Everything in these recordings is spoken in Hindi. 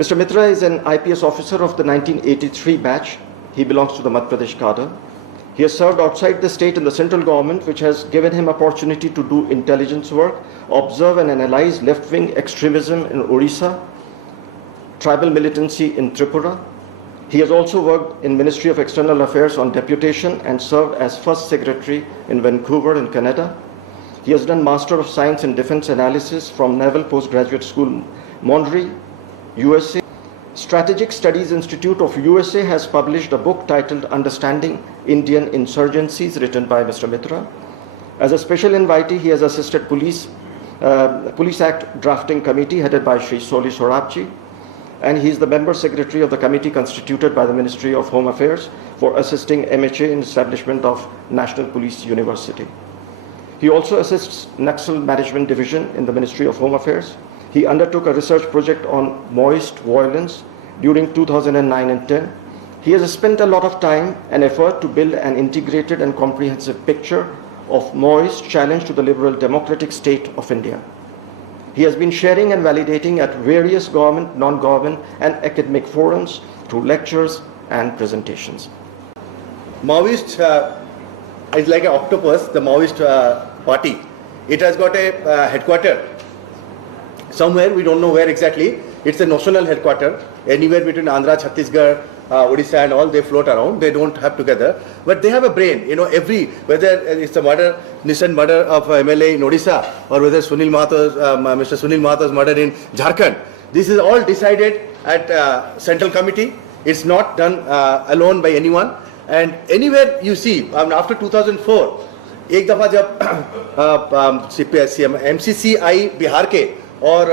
Mr. Mitra is an IPS officer of the 1983 batch. He belongs to the Madhya Pradesh cadre. He has served outside the state in the central government, which has given him opportunity to do intelligence work, observe and analyze left-wing extremism in Odisha, tribal militancy in Tripura. He has also worked in Ministry of External Affairs on deputation and served as first secretary in Vancouver in Canada. He has done Master of Science in Defense Analysis from Naval Postgraduate School, Monterey, USA. Strategic Studies Institute of USA has published a book titled Understanding Indian Insurgencies, written by Mr. Mitra. As a special invitee, he has assisted Police Act Drafting Committee headed by Shri Soli Sorabji, and he is the member secretary of the committee constituted by the Ministry of Home Affairs for assisting MHA in establishment of National Police University. He also assists Naxal Management Division in the Ministry of Home Affairs. He undertook a research project on Maoist violence during 2009 and 10. He has spent a lot of time and effort to build an integrated and comprehensive picture of Maoist challenge to the liberal democratic state of India. He has been sharing and validating at various government, non-government and academic forums through lectures and presentations. Maoist is like an octopus, the Maoist party. It has got a headquarter somewhere, we don't know where exactly. It's a national headquarter, anywhere between Andhra, Chhattisgarh, Odisha and all, they float around, they don't have together. But they have a brain, whether it's the murder, recent murder of MLA in Odisha, or whether Mr. Sunil Mahato's murder in Jharkhand. This is all decided at Central Committee. It's not done alone by anyone. And anywhere you see, after 2004, एक दफ़ा जब MCC आई बिहार के और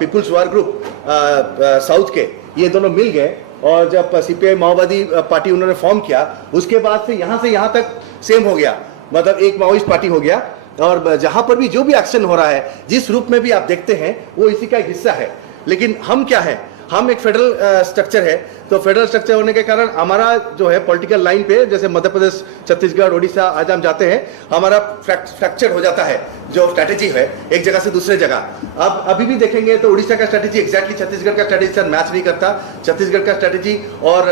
पीपुल्स वार ग्रुप साउथ के, ये दोनों मिल गए और जब CPI माओवादी पार्टी उन्होंने फॉर्म किया, उसके बाद से यहाँ तक सेम हो गया, मतलब एक माओइस्ट पार्टी हो गया। और जहाँ पर भी जो भी एक्शन हो रहा है, जिस रूप में भी आप देखते हैं, वो इसी का एक हिस्सा है। लेकिन हम क्या है, हम एक फेडरल स्ट्रक्चर है, तो फेडरल स्ट्रक्चर होने के कारण हमारा जो है पॉलिटिकल लाइन पे, जैसे मध्य प्रदेश, छत्तीसगढ़, ओडिशा आज हम जाते हैं, हमारा फ्रैक्चर हो जाता है जो स्ट्रैटेजी है एक जगह से दूसरे जगह। अब अभी भी देखेंगे तो उड़ीसा का स्ट्रैटेजी एग्जैक्टली छत्तीसगढ़ का स्ट्रैटेजी से मैच नहीं करता, छत्तीसगढ़ का स्ट्रैटेजी और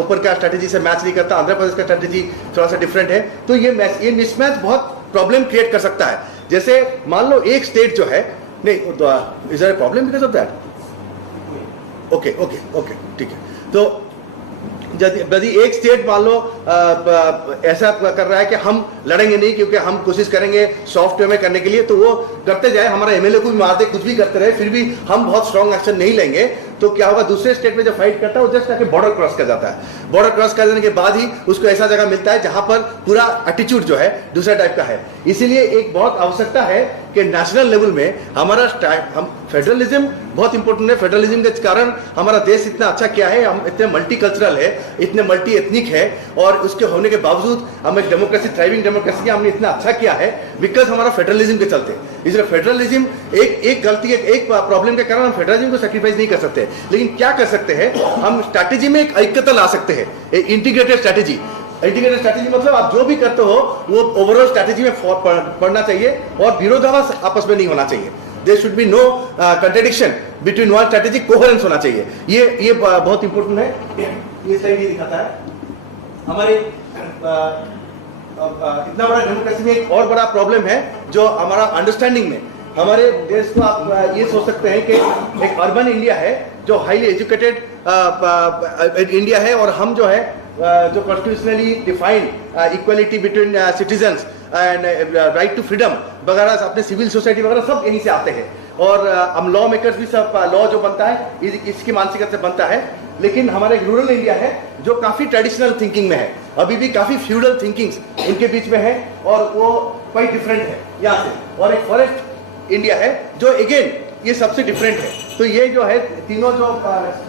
ऊपर का स्ट्रैटेजी से मैच नहीं करता, आंध्र प्रदेश का स्ट्रैटेजी थोड़ा सा डिफरेंट है। तो ये मिसमैच बहुत प्रॉब्लम क्रिएट कर सकता है। जैसे मान लो एक स्टेट जो है, नहीं, is there a problem because of that? Okay, ठीक है। तो यदि एक स्टेट मान लो ऐसा कर रहा है कि हम लड़ेंगे नहीं क्योंकि हम कोशिश करेंगे सॉफ्टवेयर में करने के लिए, तो वो करते जाए, हमारा एमएलए को भी मार दे, कुछ भी करते रहे, फिर भी हम बहुत स्ट्रॉन्ग एक्शन नहीं लेंगे, तो क्या होगा, दूसरे स्टेट में जब फाइट करता है वो जस्ट आके बॉर्डर क्रॉस कर जाता है। बॉर्डर क्रॉस कर देने के बाद ही उसको ऐसा जगह मिलता है जहां पर पूरा एटीट्यूड जो है दूसरा टाइप का है। इसीलिए एक बहुत आवश्यकता है कि नेशनल लेवल में हम फेडरलिज्म बहुत इंपॉर्टेंट है। फेडरलिज्म के कारण हमारा देश इतना अच्छा क्या है, हम इतने मल्टी कल्चरल है, इतने मल्टी एथनिक है, और उसके होने के बावजूद हम एक डेमोक्रेसी, थ्राइविंग डेमोक्रेसी हमने इतना अच्छा किया है बिकॉज हमारा फेडरलिज्म के चलते। इसलिए फेडरलिज्म एक गलती, एक प्रॉब्लम के कारण हम फेडरलिज्म को सेक्रीफाइस नहीं कर सकते, लेकिन क्या कर सकते हैं, हम स्ट्रैटेजी में एक ऐक्यता ला सकते हैं, एक इंटीग्रेटेड स्ट्रैटेजी। इंटीग्रेटेड स्ट्रैटेजी मतलब आप जो भी करते हो वो ओवरऑल स्ट्रैटेजी में पढ़ना चाहिए और विरोधाभास आपस में नहीं होना चाहिए। There should be no contradiction between one strategy, coherence होना चाहिए। ये बहुत इंपॉर्टेंट है। ये स्लाइड ये दिखाता है हमारे इतना बड़ा डेमोक्रेसी में एक और बड़ा प्रॉब्लम है जो हमारा अंडरस्टैंडिंग में, हमारे देश को आप ये सोच सकते हैं कि एक अर्बन इंडिया है जो हाईली एजुकेटेड इंडिया है, और हम जो है जो constitutionally defined equality between citizens and right to freedom वगैरह, अपने सिविल सोसाइटी वगैरह सब यहीं से आते हैं, और हम लॉ मेकर्स भी सब लॉ जो बनता है इसकी मानसिकता से बनता है। लेकिन हमारा एक रूरल इंडिया है जो काफी ट्रेडिशनल थिंकिंग में है, अभी भी काफी फ्यूडल थिंकिंग्स इनके बीच में है, और वो क्वाइट डिफरेंट है यहाँ से। और एक फॉरेस्ट इंडिया है जो अगेन ये सबसे डिफरेंट है। तो ये जो है तीनों जो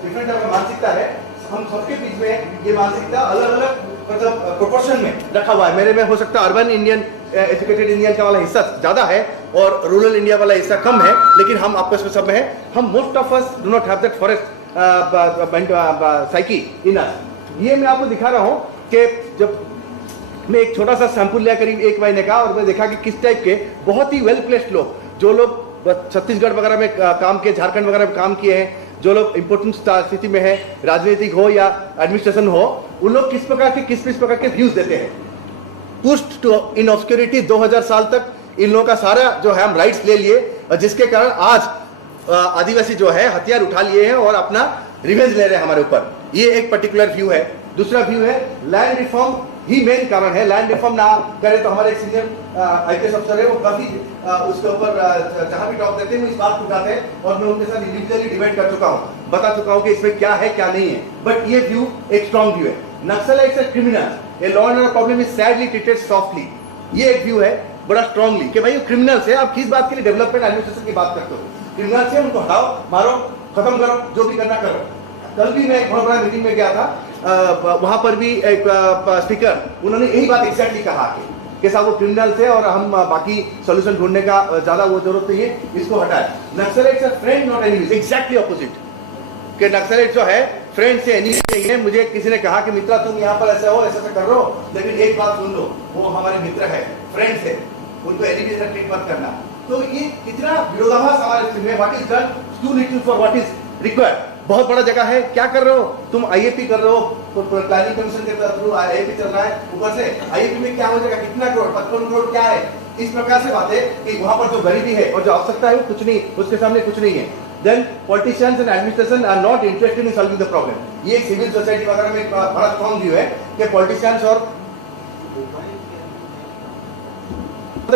डिफरेंट मानसिकता है, हम सबके बीच में ये मानसिकता अलग अलग मतलब प्रोपोर्शन में रखा हुआ है। मेरे में हो सकता है अर्बन इंडियन, एजुकेटेड इंडियन का वाला हिस्सा ज्यादा है और रूरल इंडिया वाला हिस्सा कम है, लेकिन हम आपस में सब में है। हम most of us do not have that forest psyche in us. ये मैं आपको दिखा रहा हूँ कि जब मैं एक छोटा सा सैंपल लिया करीब 1 महीने का, और मैं देखा कि किस टाइप के बहुत ही वेल प्लेस्ड लोग, जो लोग छत्तीसगढ़ वगैरह में काम किए, झारखंड वगैरह में काम किए हैं, जो लोग इंपॉर्टेंट स्थिति में है, राजनीतिक हो या एडमिनिस्ट्रेशन हो, उन लोग किस प्रकार के व्यूज देते हैं। पुश्ड टू इन ऑब्सक्योरिटी 2000 साल तक इन लोगों का सारा जो है हम राइट्स ले लिए, और जिसके कारण आज आदिवासी जो है हथियार उठा लिए हैं और अपना रिवेंज ले रहे हैं हमारे ऊपर। ये एक पर्टिकुलर व्यू है। दूसरा व्यू है लैंड रिफॉर्म ही मेन कारण है। लैंड रिफॉर्म ना करे तो हमारे एक सीनियर आईपीएस अफसर है, वो काफी उसके ऊपर जहां भी टॉक देते हैं वो इस बात को उठाते हैं, और मैं उनके साथ इंडिविजुअली डिबेट कर चुका हूं, बता चुका हूं कि इसमें क्या है क्या नहीं है। बट ये व्यू एक स्ट्रॉन्ग व्यू है। Naxalites are criminals, a law and order problem is sadly treated softly. ये एक व्यू है बड़ा स्ट्रांगली कि भाई क्रिमिनल्स है, आप किस बात के लिए डेवलपमेंट एडमिनिस्ट्रेशन की बात करते हो? क्रिमिनल्स है, उनको हटाओ, मारो, खत्म करो, जो भी करना करो। कल भी मैं एक बहुत बड़ा मीटिंग में गया था, वहां पर भी एक स्पीकर, उन्होंने यही बात एग्जैक्टली कहा कि साहब वो क्रिमिनल्स है और हम बाकी सोल्यूशन ढूंढने का ज्यादा वो जरूरत नहीं है, इसको हटाए। Naxalites are friend not enemies, exactly opposite कि नक्सलाइट जो है फ्रेंड से एनिमी नहीं है। मुझे किसी ने कहा कि मित्रा तुम यहाँ पर ऐसा हो, ऐसा कर रहे हो, लेकिन एक बात सुन लो, वो हमारे मित्र है, फ्रेंड्स है, उनको एनिमी से ट्रीट मत करना। तो ये कितना विरोधाभास हमारे में, what is done too little for what is required. बहुत बड़ा जगह है, क्या कर रहे हो तुम? आईएपी कर रहे हो, प्लानिंग कमीशन के थ्रू आईएपी चल रहा है, ऊपर से आईएपी में क्या हो जाएगा, कितना करोड़, 55 करोड़ क्या है? इस प्रकार से बातें कि वहां पर जो गरीबी है और जो आवश्यकता है वो कुछ नहीं, उसके सामने कुछ नहीं है। Then politicians and administration are not interested in solving the problem. ये सिविल सोसाइटी वगैरह में बड़ा स्ट्रॉन्ग व्यू है कि पॉलिटिशियंस और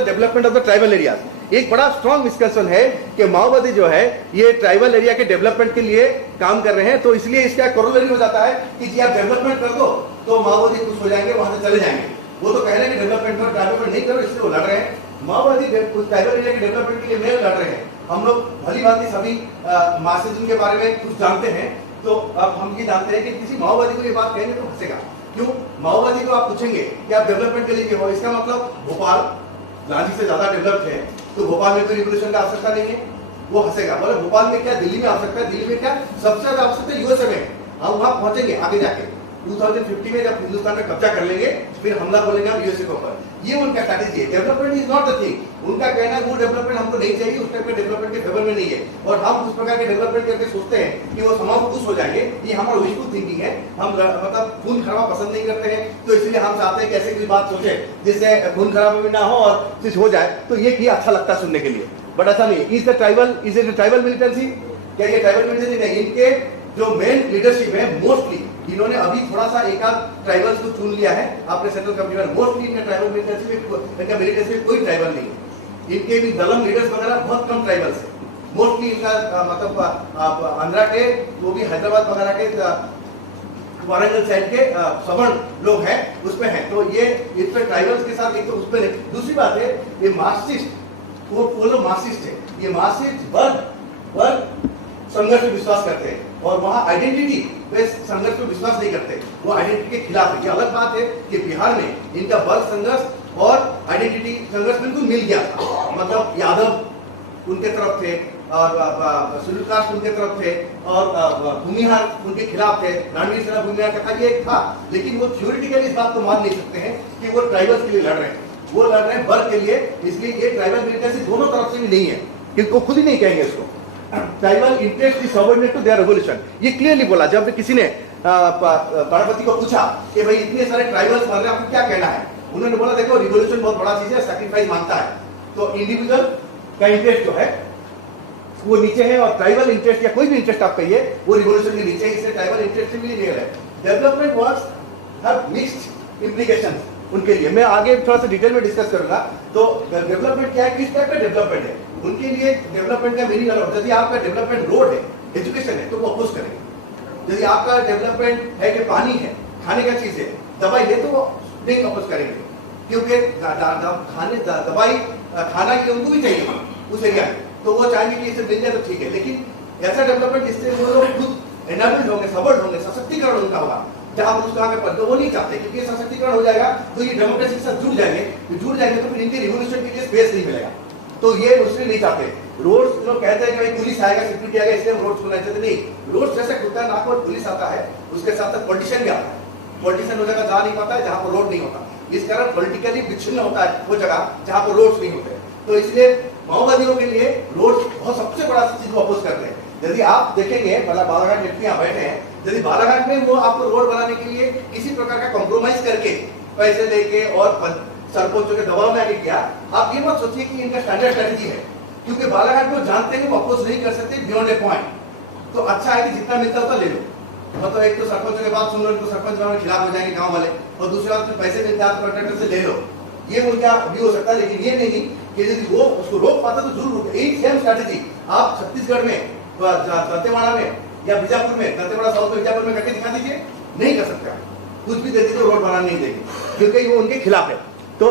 development of the tribal areas. एक बड़ा स्ट्रॉन्ग मिसकंसेप्शन है कि माओवादी जो है ये ट्राइबल एरिया के डेवलपमेंट के लिए काम कर रहे हैं, तो इसलिए इसका कोरोलरी हो जाता है कि जी आप डेवलपमेंट कर दो तो माओवादी खुश हो जाएंगे, वहां से चले जाएंगे। वो तो कह रहे हैं कि डेवलपमेंट नहीं करो, इसलिए वो लड़ रहे हैं। माओवादी ट्राइबल एरिया के डेवलपमेंट के लिए नहीं लड़ रहे हैं। हम लोग भली भांति सभी मार्क्सिज्म के बारे में कुछ जानते हैं, तो अब हम ये जानते हैं कि किसी माओवादी को ये बात कहेंगे तो हंसेगा। क्यों? माओवादी को आप पूछेंगे कि आप डेवलपमेंट के लिए हो, इसका मतलब भोपाल रांची से ज्यादा डेवलप्ड है, तो भोपाल में कोई रिवोल्यूशन का आवश्यकता नहीं है, वो हंसेगा। बोले भोपाल में क्या, दिल्ली में आवश्यकता है, दिल्ली में क्या, सबसे ज्यादा आवश्यकता यूएसए में। हम वहां पहुंचेंगे आगे जाके 2050 में, जब हिंदुस्तान में कब्जा कर लेंगे, फिर हमला बोलेंगे हम यूएसए के ऊपर। ये उनका स्ट्रैटेजी है। Development is not the thing. उनका कहना है वो डेवलपमेंट हमको नहीं चाहिए, उस टाइप के डेवलपमेंट के फेवर में नहीं है, और हम उस प्रकार के डेवलपमेंट करके सोचते हैं कि वो समाज खुश हो जाएंगे। ये हमारा विशुद्ध थिंकिंग है। हम मतलब खून खराबा पसंद नहीं करते हैं, तो इसलिए हम चाहते हैं कि ऐसी कोई बात सोचे जिससे खून खराबा भी ना हो और चीज हो जाए, तो ये किया अच्छा लगता है सुनने के लिए। बट ऐसा नहीं। Is it tribal militancy? क्या ये ट्राइबल मिलिटेंसी नहीं? इनके जो मेन लीडरशिप है, मोस्टली इन्होंने अभी थोड़ा सा एक आध ट्राइबल्स को चुन लिया है अपने सेंट्रल कमिटी में। मोस्टली इनके ट्राइबल मिलिटेंसी में कोई ट्राइबल नहीं है। इनके भी दलम लीडर्स वगैरह बहुत कम ट्राइबल्स है। मोस्टली इनका मतलब आंध्रा के, वो भी हैदराबाद वगैरह के, वारंगल साइड के सवर्ण लोग हैं, उसमें हैं। तो ये इस पे ट्राइबल्स के साथ एक तो उस पर। दूसरी बात है, ये मार्क्सिस्ट, वो लोग मार्क्सिस्ट है। ये मार्क्सिस्ट वर्ग संघर्ष में विश्वास करते हैं, और वहां आइडेंटिटी बेस्ड संघर्ष में विश्वास नहीं करते, वो आइडेंटिटी के खिलाफ है। ये अलग बात है कि बिहार में इनका वर्ग संघर्ष और आइडेंटिटी संघर्ष बिल्कुल मिल गया था। मतलब यादव उनके तरफ थे और शेड्यूल कास्ट उनके तरफ थे, और भूमिहार उनके खिलाफ थे। रणवीर सिन्हा भूमिहार का था, ये एक था। लेकिन वो थ्योरेटिकली इस बात को मान नहीं सकते हैं कि वो ट्राइबल्स के लिए लड़ रहे हैं, वो लड़ रहे हैं वर्ग के लिए। इसलिए ये ट्राइबल मिलिटेंसी दोनों तरफ से भी नहीं है, क्योंकि वो खुद ही नहीं कहेंगे इसको। Tribal interest is subordinate to their revolution, ये क्लियरली बोला। जब किसी ने गणपति को पूछा कि भाई इतने सारे ट्राइबल्स मर रहे हैं, आपको क्या कहना है? उन्होंने बोला देखो रिवोल्यूशन बहुत बड़ा चीज है, सैक्रिफाइस मांगता है, तो इंडिविजुअल का इंटरेस्ट जो है वो नीचे है, और ट्राइबल इंटरेस्ट या कोई भी इंटरेस्ट आप कहिए वो रिवोल्यूशन के नीचे है। इससे ट्राइबल इंटरेस्ट भी रियल है। Development works have mixed implications उनके लिए। मैं आगे थोड़ा सा डिटेल में डिस्कस करूंगा। तो डेवलपमेंट क्या है, किस टाइप का डेवलपमेंट है, उनके लिए डेवलपमेंट का मीनिंग अलग। यदि आपका डेवलपमेंट रोड है, एजुकेशन है, तो वो अपोज करेंगे। यदि आपका डेवलपमेंट है कि पानी है, खाने का चीज है, दवाई है, तो वो नहीं अपोज करेंगे, क्योंकि दवाई खाना की उनको भी चाहिए उस एरिया में, तो वो चाहेंगे कि इसे मिल जाए तो ठीक है। लेकिन ऐसा डेवलपमेंट जिससे वो लोग खुद एनाबल्ड होंगे, सबल होंगे, सशक्तिकरण उनका होगा, जहां पर उसका आगे पद, तो वो नहीं चाहते, क्योंकि सशक्तिकरण हो जाएगा तो ये डेमोक्रेसी के साथ जुड़ जाएंगे तो फिर इनके रिवोल्यूशन के लिए स्पेस नहीं मिलेगा, तो ये उससे नहीं चाहते। रोड्स लोग कहते हैं कि भाई पुलिस आएगा, सिक्योरिटी आएगा, इसलिए रोड्स बनाए जाते नहीं। रोड्स जैसे खुलता है नाक और पुलिस आता है, उसके साथ साथ पॉलिटिशियन भी आता है। पॉलिटिशियन वो जगह जा नहीं पाता है जहां पर रोड नहीं होता, इस कारण पॉलिटिकली विच्छिन्न होता है वो जगह जहां पर रोड्स नहीं होते। तो इसलिए माओवादियों के लिए रोड बहुत सबसे बड़ा चीज को अपोज कर रहे हैं। यदि आप देखेंगे मतलब बालाघाट व्यक्ति यहाँ बैठे हैं, यदि बालाघाट में वो आपको रोड बनाने के लिए किसी प्रकार का कॉम्प्रोमाइज करके पैसे लेके और सरपंचों के दबाव में आके किया, आप ये मत सोचिए कि इनका स्टैंडर्ड स्ट्रेटेजी है, क्योंकि बालाघाट को जानते हैं वो अपोज नहीं कर सकते बियॉन्ड ए पॉइंट। तो अच्छा है कि जितना मिलता होता ले लो, मतलब एक तो सरपंचों के बात सुन लो तो सरपंच के खिलाफ हो जाएंगे गांव वाले, और दूसरी बात पैसे मिलते हैं तो कॉन्ट्रैक्टर से ले लो, ये उनका भी हो सकता है। लेकिन ये नहीं कि यदि वो उसको रोक पाता तो जरूर रोके। एक सेम स्ट्रैटेजी आप छत्तीसगढ़ में दंतेवाड़ा में या बीजापुर में, दंतेवाड़ा साउथ में बीजापुर में करके दिखा दीजिए, नहीं कर सकते। कुछ भी दे दी तो रोड बनाना नहीं देंगे, क्योंकि वो उनके खिलाफ है। तो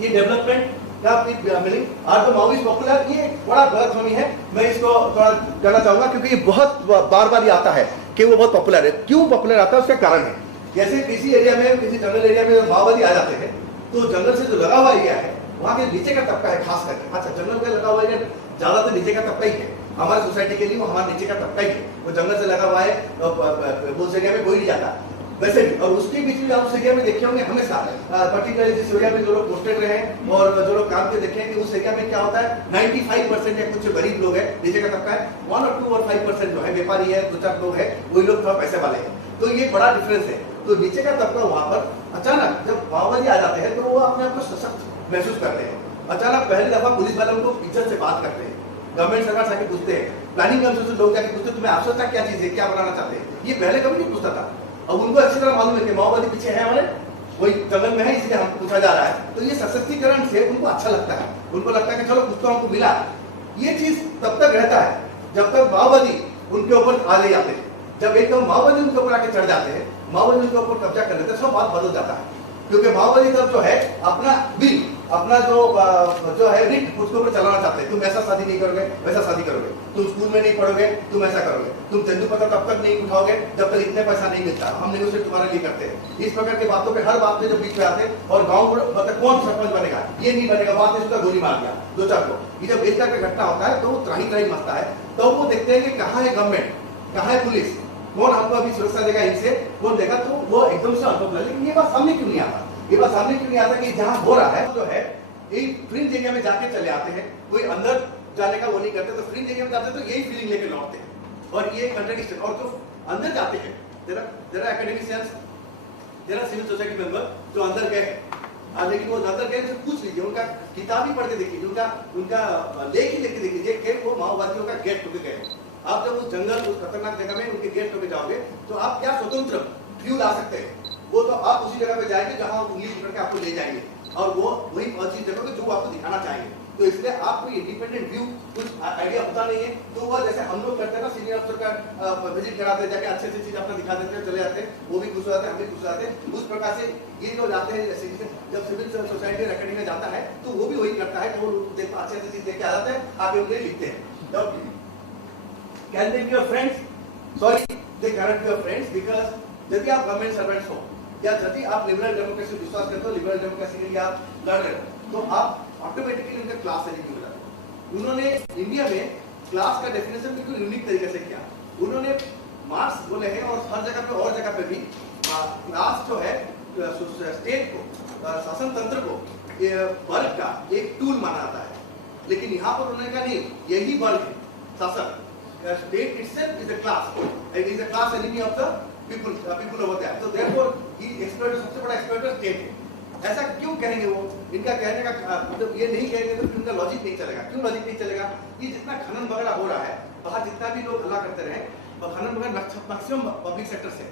ये development milling are the Maoist popular, ये बड़ा गलत फहमी है, मैं इसको थोड़ा कहना चाहूंगा, क्योंकि ये बहुत बार बार ये आता है कि वो बहुत पॉपुलर है। क्यों पॉपुलर आता है उसका कारण है, जैसे किसी एरिया में, किसी जंगल एरिया में माओवादी आ जाते हैं तो जंगल से जो लगा हुआ एरिया है वहाँ के नीचे का तबका है खास करके, अच्छा जंगल का लगा हुआ एरिया ज्यादातर नीचे का तबका ही है, हमारे सोसाइटी के लिए वो हमारे नीचे का तबका ही है, वो जंगल से लगा हुआ है तो उस एरिया में कोई नहीं जाता वैसे भी। और उसके बीच में आप उस एरिया में देखे होंगे हमेशा, पर्टिकुलरली जिस एरिया में जो लोग पोस्टेड रहे हैं और जो लोग काम के देखे हैं कि उस एरिया में क्या होता है, 95% या कुछ गरीब लोग हैं, नीचे का तबका है, 1 और 2 और 5% जो है व्यापारी है, 2-4 लोग हैं, वही लोग थोड़ा पैसे वाले हैं। तो ये बड़ा डिफरेंस है। तो नीचे का तबका वहां पर अचानक जब माओवादी आ जाते हैं तो वो अपने आप को सशक्त महसूस करते हैं। अचानक पहली दफा पुलिस वाले उनको इज्जत से बात करते हैं, गवर्नमेंट सरकार से पूछते हैं, प्लानिंग कमीशन से लोग जाके पूछते हैं तुम्हें आवश्यकता क्या चीज है, क्या बनाना चाहते हैं, ये पहले कभी नहीं पूछता था। अब उनको अच्छी तरह मालूम है कि माओवादी पीछे है हमारे, वही जंगल में है, इसलिए हमको पूछा जा रहा है। तो ये सशक्तिकरण से उनको अच्छा लगता है, उनको लगता है कि चलो कुछ तो हमको मिला। ये चीज तब तक रहता है जब तक माओवादी उनके ऊपर आ ले जाते हैं। जब एकदम माओवादी उनके ऊपर आके चढ़ जाते हैं, माओवादी उनके ऊपर कब्जा कर लेते हैं, सब बात बदल जाता है। क्योंकि माओवादी तब जो है अपना बिल, अपना जो है रिट उसके ऊपर चलाना चाहते हैं। तुम ऐसा शादी नहीं करोगे, वैसा शादी करोगे, तुम स्कूल में नहीं पढ़ोगे, तुम ऐसा करोगे, तुम तेंदुपत्ता तब तक नहीं उठाओगे जब तक इतने पैसा नहीं मिलता, हम नेगोशिएट तुम्हारे लिए करते हैं। इस प्रकार की बातों पे हर बात पे जब बीच में आते और गाँव मतलब कौन सरपंच बनेगा, ये नहीं बनेगा, बात नहीं सुनता, गोली मार दिया 2-4 को। ये जब इस तरह का घटना होता है तो वो त्राही त्राही मचता है। तो वो देखते हैं कि कहाँ है गवर्नमेंट, कहाँ है पुलिस, कौन हमको अभी सुरक्षा देगा, इनसे कौन देगा। तो वो एकदम से अनपॉपुलर। लेकिन ये बात सामने क्यों नहीं आता, ये बात सामने क्यों नहीं आता कि जहाँ हो रहा है जो है एक फ्रिंज एरिया में जाके चले आते हैं, कोई अंदर जाने का वो नहीं करते। तो फ्रिंज एरिया में जाते हैं तो यही फीलिंग लेके लौटते हैं, और ये कंट्रडिक्शन। और जो अंदर जाते हैं, there are academicians, there are civil society member जो अंदर गए हैं, लेकिन वो अंदर गए तो पूछ लीजिए, उनका किताब ही पढ़ के देखिए, उनका लेख ही लेके देखिए कि वो माओवादियों का गेट होके गए। आप जब उस जंगल, उस खतरनाक जगह में उनके गेट होके जाओगे तो आप क्या स्वतंत्र व्यू ला सकते हैं। वो तो आप उसी जगह पे जाएंगे जहां उंगली पकड़ के आपको ले जाएंगे, और वो वही चीज देखोगे जो आपको दिखाना चाहेंगे। तो इसलिए आपको इंडिपेंडेंट व्यू कुछ आइडिया होता नहीं है। तो वो जैसे हम लोग करते हैं ना, सीनियर अफसर का विजिट कराते हैं, जाके अच्छे अच्छी चीज अपना दिखा देते हैं, चले जाते हैं, वो भी खुश हो जाते हैं, हम भी खुश हो जाते हैं। उस प्रकार से ये जो जाते हैं, जैसे जब सिविल सोसाइटी अकेडमी में जाता है तो वो भी वही करता है कि वो अच्छी अच्छी चीज देख के आ जाते हैं, आगे उनके लिखते हैं। Can they be your friends? Sorry, they cannot be your friends because यदि आप गवर्नमेंट सर्वेंट्स हो या यदि आप लिबरल डेमोक्रेसी विश्वास करते हो, लिबरल डेमोक्रेसी के लिए आप लड़ रहे हो, तो आप ऑटोमेटिकली उनका क्लास से नहीं मिला। उन्होंने इंडिया में क्लास का डेफिनेशन बिल्कुल यूनिक तरीके से किया। उन्होंने मार्क्स बोले हैं और हर जगह पे और जगह पे भी क्लास जो है स्टेट को, शासन तंत्र को वर्ग का एक टूल माना जाता है। लेकिन यहाँ पर उन्होंने कहा नहीं, यही वर्ग है शासन। State itself is a class. It is a class enemy of the people over there. So therefore, he exploiter सबसे बड़ा exploiter state है। ऐसा क्यों कहेंगे वो? इनका कहने का मतलब ये नहीं कहेंगे तो इनका लॉजिक नहीं चलेगा। क्यों लॉजिक नहीं चलेगा? कि जितना खनन वगैरह हो रहा है, बाहर जितना भी लोग हल्ला करते रहे, खनन वगैरह मैक्सिमम पब्लिक सेक्टर से,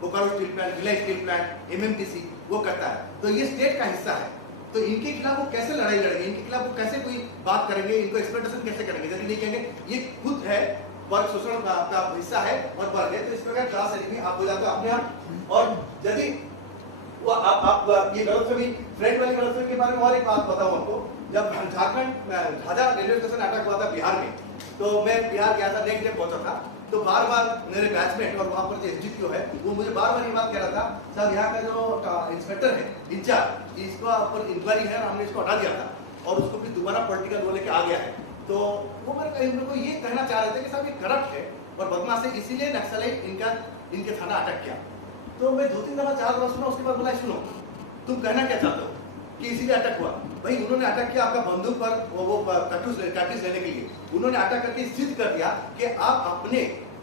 Bokaro steel plant, Bhilai steel plant, MMTC वो करता है। तो ये स्टेट का हिस्सा है। तो इनके खिलाफ वो कैसे लड़ाई लड़ेंगे, इनके खिलाफ वो कैसे कोई बात करेंगे, इनको एक्सप्लॉइटेशन कैसे करेंगे? यदि नहीं कहेंगे ये खुद है, वर्ग शोषण का हिस्सा है और वर्ग है, तो इस प्रकार क्लास एनिमी आप हो जाते हो अपने आप। और यदि वो आप ये गलतफहमी, फ्रेंड वाली गलतफहमी के बारे में और एक बात बताऊं आपको। जब Jharkhand Jhajha railway station attack हुआ था बिहार में, तो मैं बिहार गया था, नेक्स्ट डे पहुंचा था। तो बार बार मेरे बैचमेट और वहाँ पर जो एसडीपीओ है वो मुझे बार बार ये बात कह रहा था, सर यहाँ का जो इंस्पेक्टर है इंचार्ज, इसका ऊपर इंक्वायरी है और हमने इसको हटा दिया था और उसको फिर दोबारा पॉलिटिकल रोल लेके आ गया है। तो वो मेरे को ये कहना चाह रहे थे कि साहब ये करप्ट है और बदमाश है, इसीलिए नक्सलाइट इनके थाना अटैक किया। तो मैं 2-3 दफा 4 दफा सुना, उसके बाद बोला सुनो तुम कहना क्या चाहते हो? कि इसीलिए अटक हुआ। भाई उन्होंने अटक किया आपका बंदूक पर वो कार्टिज लेने के लिए, उन्होंने अटक करके सिद्ध कर दिया कि आप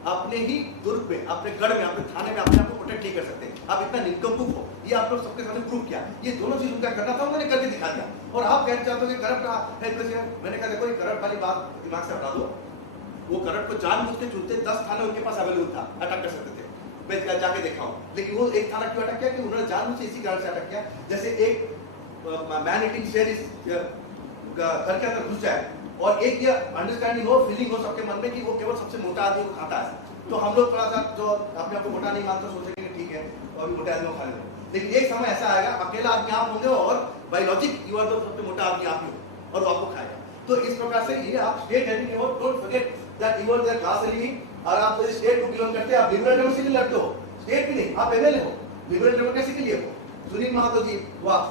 अपने ही दुर्ग में, अपने गढ़ में, अपने थाने में अपने आप को प्रोटेक्ट नहीं कर सकते, आप इतना निकम्मू हो। ये आप लोग सबके सामने प्रूव किया। ये दोनों चीज उनका करना था, उन्होंने करके दिखा दिया। और आप कहना चाहते हो कि करप्ट है, मैंने कहा देखो ये करप्ट वाली बात दिमाग से हटा दो। वो करप्ट को जानबूझ के चुनते 10 थाने उनके पास अवेलेबल था, अटक कर सकते थे। मैं जाके देखा हूं, लेकिन वो एक थाना क्यों अटक किया कि उन्होंने जानबूझ से इसी कारण से अटक किया, जैसे एक मैन ईटिंग शेर इस घर के अंदर घुस जाए और एक ये अंडरस्टैंडिंग हो, फीलिंग हो सबके मन में कि वो केवल सबसे मोटा आदमी को खाता है। तो हम लोग थोड़ा सा जो अपने आप को मोटा नहीं मानते सोचेंगे ठीक है और मोटे आदमी को खा लेंगे, लेकिन एक समय ऐसा आएगा अकेला आदमी आप होंगे और बायोलॉजिक यू आर द सबसे मोटा आदमी आप ही हो और वो आपको खाएगा। तो इस प्रकार से ये आप स्टेट हेडिंग हो, don't forget that you are their class enemy. और आप जो स्टेट को बिलोंग करते हैं, आप लिबरल डेमोक्रेसी के लिए लड़ते हो, स्टेट भी नहीं, आप एमएलए हो, लिबरल डेमोक्रेसी के लिए हो। सुनील महतो जी वाह,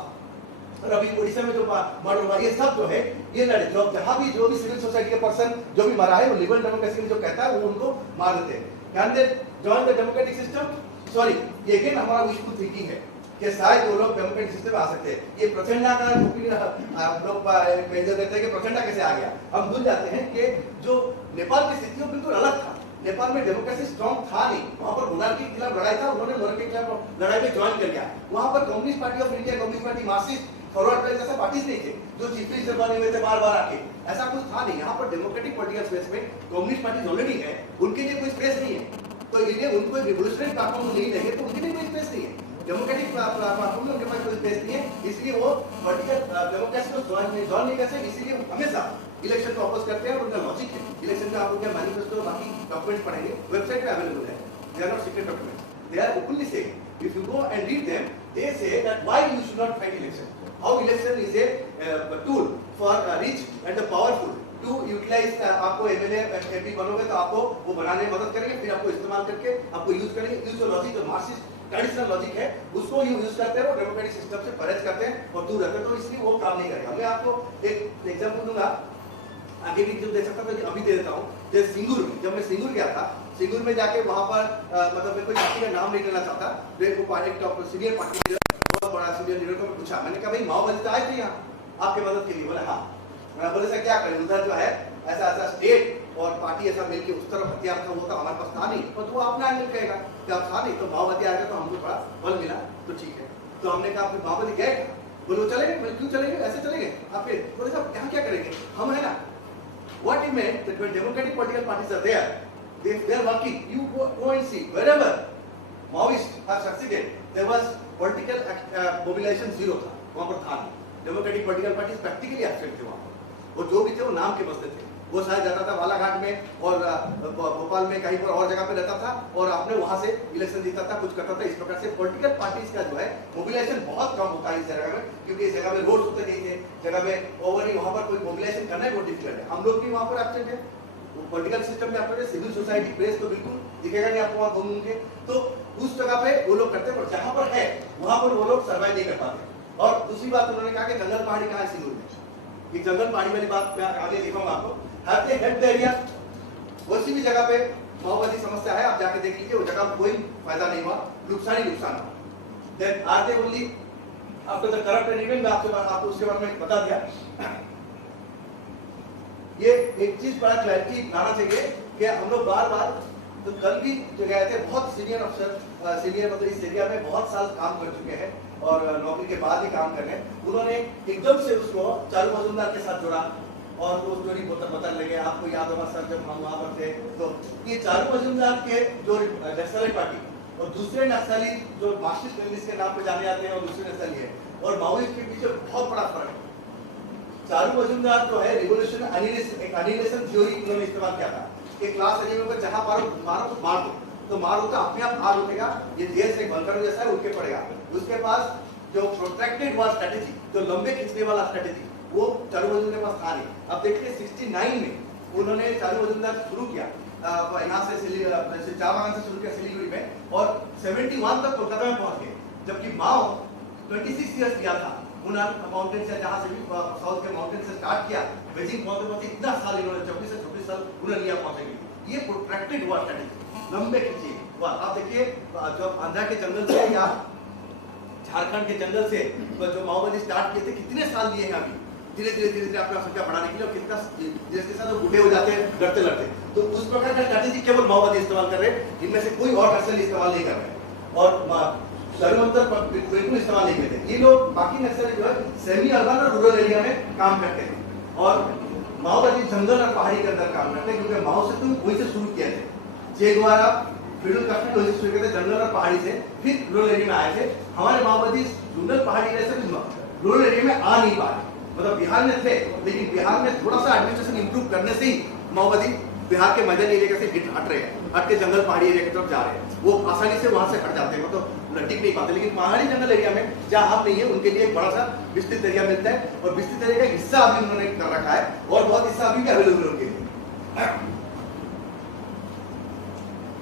और अभी उड़ीसा में जो मर्डर हुआ, ये सब जो है ये लड़े, जो जहां भी जो भी सिविल सोसाइटी के पर्सन जो भी मरा है वो लिबरल डेमोक्रेसी में जो कहता है वो उनको मार देते हैं। Can they join the democratic system? Sorry, ये अगेन हमारा विशफुल थिंकिंग है कि शायद वो लोग डेमोक्रेटिक सिस्टम में आ सकते हैं। ये प्रचंडा का आप लोग मेजर देते हैं कि प्रचंडा कैसे आ गया। हम भूल जाते हैं कि जो नेपाल की स्थिति बिल्कुल अलग था। नेपाल में डेमोक्रेसी स्ट्रॉन्ग था नहीं, वहां पर मोनार्की के खिलाफ लड़ाई था, उन्होंने मोनार्की के खिलाफ लड़ाई में ज्वाइन कर लिया। वहां पर communist party of India, communist party, Marxist, forward block जैसे पार्टीज नहीं थे जो चीफ मिनिस्टर बने हुए थे बार-बार आके, ऐसा कुछ था नहीं। यहाँ पर डेमोक्रेटिक पॉलिटिकल स्पेस में कम्युनिस्ट पार्टी ऑलरेडी है, उनके लिए कोई स्पेस नहीं है। तो इसलिए उनको रिवोल्यूशनरी प्लेटफॉर्म नहीं देंगे तो उनके लिए कोई स्पेस नहीं है। डेमोक्रेटिक प्लेटफॉर्म में उनके पास कोई स्पेस नहीं है, इसलिए वो पॉलिटिकल डेमोक्रेसी को ज्वाइन नहीं कर सकते। इसलिए हमेशा इलेक्शन को अपोज करते हैं और उनका लॉजिक है। इलेक्शन में आप उनका मैनिफेस्टो बाकी डॉक्यूमेंट्स पढ़ेंगे, वेबसाइट पे अवेलेबल है, they are not secret documents, they are openly saying if you go and read them, they say that why you should not fight election, how election is a tool for rich and the powerful to utilize. आपको एमएलए एमपी बनोगे तो आपको वो बनाने में मदद करेंगे, फिर आपको इस्तेमाल करके आपको यूज करेंगे। यूज जो लॉजिक, जो मार्क्सिस्ट ट्रेडिशनल लॉजिक है उसको यूज करते हैं, वो डेमोक्रेटिक सिस्टम से परहेज करते हैं और दूर रहते हैं, तो इसलिए वो काम नहीं करेगा। मैं आपको एक एग्जांपल दूंगा, आगे भी जो दे सकता था अभी दे देता हूँ। जैसे सिंगूर में, जब मैं सिंगूर गया था, सिंगूर में जाके वहां पर मतलब मैं कोई पार्टी का नाम नहीं लेना चाहता, सीनियर पार्टी लीडर, बहुत बड़ा सीनियर लीडर को पूछा, मैंने कहा भाई माओवादी तो आए थे यहाँ आपके मदद के लिए? बोले हाँ। मैं बोले सर क्या करें, उधर जो है ऐसा ऐसा स्टेट और पार्टी ऐसा मिलकर उस तरफ हथियार था, वो तो हमारे पास था नहीं, और तो अपना एंगल कहेगा जब था नहीं तो माओवादी आएगा तो हमको थोड़ा बल मिला तो ठीक है। तो हमने कहा आप माओवादी गए? बोले वो चलेंगे। बोले क्यों चलेंगे, ऐसे चलेंगे आप? बोले साहब यहाँ क्या करेंगे, हम है ना। What it meant that when democratic political parties are there, they are working. You go and see wherever Maoists have succeeded, there was political mobilization zero था, वहाँ पर था नहीं। Democratic political parties practically absent थे वहाँ पर, और जो भी थे वो नाम के बसते थे। वो शायद जाता था बालाघाट में और भोपाल में कहीं पर और जगह पे रहता था और आपने वहां से इलेक्शन जीता था, कुछ करता था। इस प्रकार से पॉलिटिकल पार्टीज का जो है मोबिलाइजेशन बहुत कम होता है इस जगह में, क्योंकि इस जगह में रोड होते नहीं थे, जगह में ओवर ही वहां पर कोई मोबिलाइजेशन करना बहुत डिफिकल्ट है। हम लोग भी वहां पर एब्सेंट है, पॉलिटिकल सिस्टम में आपको सिविल सोसाइटी प्रेस तो बिल्कुल दिखेगा नहीं आपको वहां घूमूंगे, तो उस जगह पे वो लोग करते हैं, पर जहां पर है वहां पर वो लोग सर्वाइव नहीं कर पाते। और दूसरी बात उन्होंने कहा कि जंगल पहाड़ी कहाँ है सिंगूर में, ये जंगल पहाड़ी वाली बात मैं आगे दिखाऊंगा आपको। हर हेड एरिया किसी भी जगह पे माओवादी समस्या है, आप जाके देख लीजिए, वो जगह कोई फायदा नहीं हुआ, नुकसान ही नुकसान हुआ। देन आर दे ओनली आपको द करप्ट एंड इवन, मैं आपको उसके बारे में बता दिया। ये एक चीज बड़ा क्लैरिटी लाना चाहिए कि हम लोग बार बार, तो कल भी जो गए थे, बहुत सीनियर अफसर, सीनियर मतलब इस एरिया में बहुत साल काम कर चुके हैं और नौकरी के बाद ही काम कर रहे हैं, उन्होंने एकदम से उसको चारू मजुमदार के साथ जोड़ा और वो स्टोरी बता लगे। आपको याद होगा सर जब हम वहां पर थे, तो ये चारू मजुमदार के जो नक्सली पार्टी और दूसरे नक्सली जो मार्क्सिस्ट लेनिनिस्ट के नाम पे जाने जाते हैं और दूसरे नक्सली है, और माओइस्ट के पीछे बहुत बड़ा फर्क है। चारू मजुमदार जो है रिवोल्यूशन एनिहिलेशन थ्योरी उन्होंने इस्तेमाल किया था कि क्लास एनिमी को जहां मारो तो मार दो, तो मार होता अपने आप हार उठेगा, ये देश से बंकर जैसा है उठ के पड़ेगा। उसके पास जो प्रोट्रैक्टेड वार स्ट्रेटेजी, जो लंबे खींचने वाला स्ट्रेटेजी, वो चारू मजुमदार के पास था नहीं। अब देखिए 69 में उन्होंने चारू मजुमदार शुरू किया यहाँ से चाबागान से शुरू किया सिलीगुड़ी में, और 71 तक कोलकाता में पहुंच गए, जबकि माओ 26 ईयर्स लिया था उन माउंटेन से, जहां से भी साउथ के माउंटेन से स्टार्ट किया, बेजिंग पहुंचते इतना साल इन्होंने 24 से 26 साल उन्होंने लिया पहुंचेंगे। ये प्रोट्रैक्टेड वार स्ट्रेटेजी, लंबे खींचे वार। आप देखिए जब आंध्रा के जंगल से या झारखंड के जंगल से जो माओवादी स्टार्ट किए थे, कितने साल लिए हैं अभी धीरे धीरे अपना संख्या बढ़ाने के लिए, और कितना जिसके साथ वो बूढ़े हो जाते हैं डरते लड़ते। तो उस प्रकार का स्ट्रैटेजी केवल माओवादी इस्तेमाल कर रहे हैं, इनमें से कोई और नक्सली इस्तेमाल नहीं कर रहे और सर्वमंतर बिल्कुल इस्तेमाल नहीं करते। ये लोग बाकी नक्सली जो है सेमी अर्बन और रूरल एरिया में काम करते हैं और माओवादी जंगल और पहाड़ी के अंदर काम करते हैं, क्योंकि माओ से तो वहीं से शुरू किया थे। चे गुएवारा फिडेल कास्ट्रो वहीं से शुरू किए थे, जंगल और पहाड़ी से, फिर रूरल एरिया में आए थे। हमारे माओवादी जंगल पहाड़ी एरिया से रूरल एरिया में आ नहीं पाए, मतलब बिहार में थे, लेकिन बिहार में थोड़ा सा एडमिनिस्ट्रेशन इंप्रूव करने से ही माओवादी बिहार के मैदानी एरिया से हट रहे हैं, हट के जंगल पहाड़ी एरिया की तरफ जा रहे हैं। वो आसानी से वहां से हट जाते हैं, मतलब टिक नहीं पाते। लेकिन पहाड़ी जंगल एरिया में जहाँ आप नहीं है, उनके लिए एक बड़ा सा विस्तृत एरिया मिलता है, और विस्तृत एरिया का हिस्सा अभी उन्होंने कर रखा है और बहुत हिस्सा अभी अवेलेबल है उनके लिए।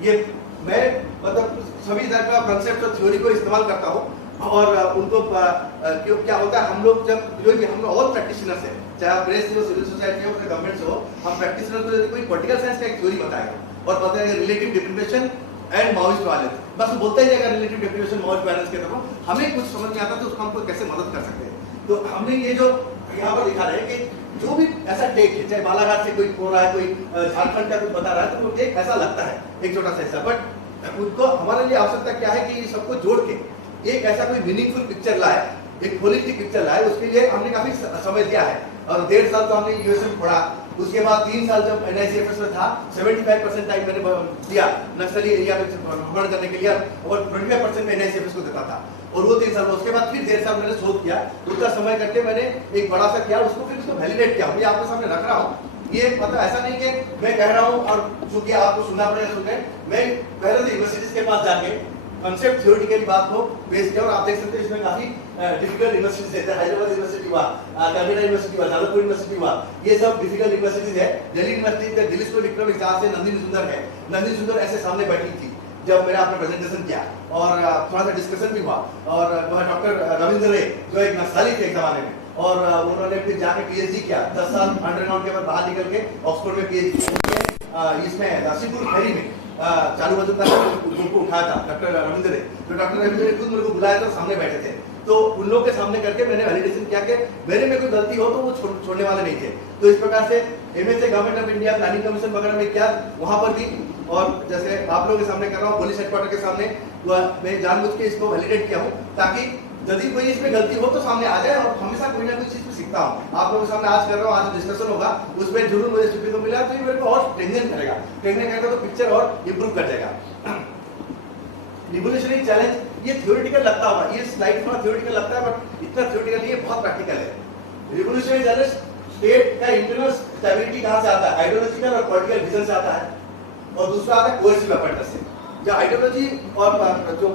ये मैं मतलब सभी तरह का कंसेप्ट और थ्योरी को इस्तेमाल करता हूँ, और उनको क्यों क्या होता है, हम लोग जब जो भी हम लोग और प्रैक्टिशनर्स हैं, चाहे प्रेस हो, सिविल सोसाइटी हो, गवर्नमेंट से हो, हम प्रैक्टिशनर को यदि कोई पॉलिटिकल साइंस का एक थ्योरी बताएगा और बताएगा relative deprivation and Maoist violence, बस वो बोलता ही जाएगा रिलेटिव डिप्रिवेशन माओइस्ट वायलेंस के तरफ, हमें कुछ समझ में आता तो उसको हमको कैसे मदद कर सकते हैं। तो हमने ये जो यहाँ पर दिखा रहे हैं कि जो भी ऐसा टेक है, चाहे बालाघाट से कोई हो रहा है, कोई झारखंड का कुछ बता रहा है, तो वो टेक ऐसा लगता है एक छोटा सा हिस्सा, बट उनको हमारे लिए आवश्यकता क्या है कि ये सबको जोड़ के एक ऐसा कोई मीनिंगफुल पिक्चर लाए, एक होलिस्टिक पिक्चर लाए। उसके लिए हमने काफी समय दिया है, और 1.5 साल तो हमने यूएसए में पढ़ा, उसके बाद 3 साल जब NICFS में था 75% टाइम मैंने दिया नक्सली एरिया में भ्रमण करने के लिए, और 25% में NICFS को देता था, और वो 3 साल में, उसके बाद फिर 1.5 साल मैंने शोध किया, उतना समय करके मैंने एक बड़ा सा किया, उसको फिर उसको वैलिडेट किया। मैं आपके सामने रख रहा हूँ, ये मतलब ऐसा नहीं कि मैं कह रहा हूँ और चूंकि आपको सुनना पड़ेगा सुन गए, मैं पहले तो यूनिवर्सिटीज के पास जाके कंसेप्ट थ्योरेटिकली बात को बेस किया, और आप देख सकते हैं इसमें काफी डिफिकल्ट यूनिवर्सिटीज है, हैदराबाद यूनिवर्सिटी हुआ, कलकत्ता यूनिवर्सिटी हुआ, जादवपुर यूनिवर्सिटी हुआ, ये सब डिफिकल्ट यूनिवर्सिटीज है। दिल्ली यूनिवर्सिटी दिल्ली स्कूल विक्रम विकास से नंदिनी सुंदर है, नंदिनी सुंदर ऐसे सामने बैठी थी जब मैंने आपने प्रेजेंटेशन किया, और थोड़ा सा डिस्कशन भी हुआ, और डॉक्टर रविंद्र रे जो एक नक्सली थे एक जमाने में, और उन्होंने फिर जाके PhD किया, 10 साल अंडरग्राउंड के बाद बाहर निकल के ऑक्सफोर्ड में PhD किया, इसमें नरसिंहपुर खैरी में चालू मजूमदार उनको उठाया था डॉक्टर रविंद्र ने, तो डॉक्टर रविंद्र ने खुद मेरे को बुलाया था, सामने बैठे थे, तो उन लोग के सामने करके मैंने वैलिडेशन किया कि मेरे में कोई गलती हो तो वो छोड़ने वाले नहीं थे। तो इस प्रकार से MSA government of India planning commission वगैरह में क्या वहां पर भी, और जैसे आप लोगों के सामने कर रहा हूँ पुलिस हेडक्वार्टर के सामने, मैं जानबूझ के इसको वैलिडेट किया हूँ ताकि यदि कोई इसमें गलती हो तो सामने आ जाए, और हमेशा कोई ना कोई चीज में सीखता हूँ। आप लोगों के सामने आज कर रहा हूँ, आज डिस्कशन होगा, उसमें जरूर मुझे सीखने को मिला, तो ये मेरे को और ट्रेनिंग करेगा, ट्रेनिंग करेगा तो पिक्चर और इंप्रूव कर जाएगा। रिवोल्यूशनरी चैलेंज ये थ्योरेटिकल लगता होगा, ये स्लाइड थोड़ा थ्योरेटिकल लगता है, बट इतना थ्योरेटिकल ये बहुत प्रैक्टिकल है। रिवोल्यूशनरी चैलेंज स्टेट का इंटरनल स्टेबिलिटी कहाँ से आता है, आइडियोलॉजिकल और पॉलिटिकल विजन से आता है, और दूसरा आता है कोएर्सिव अपॉइंटमेंट से। जो आइडियोलॉजी और जो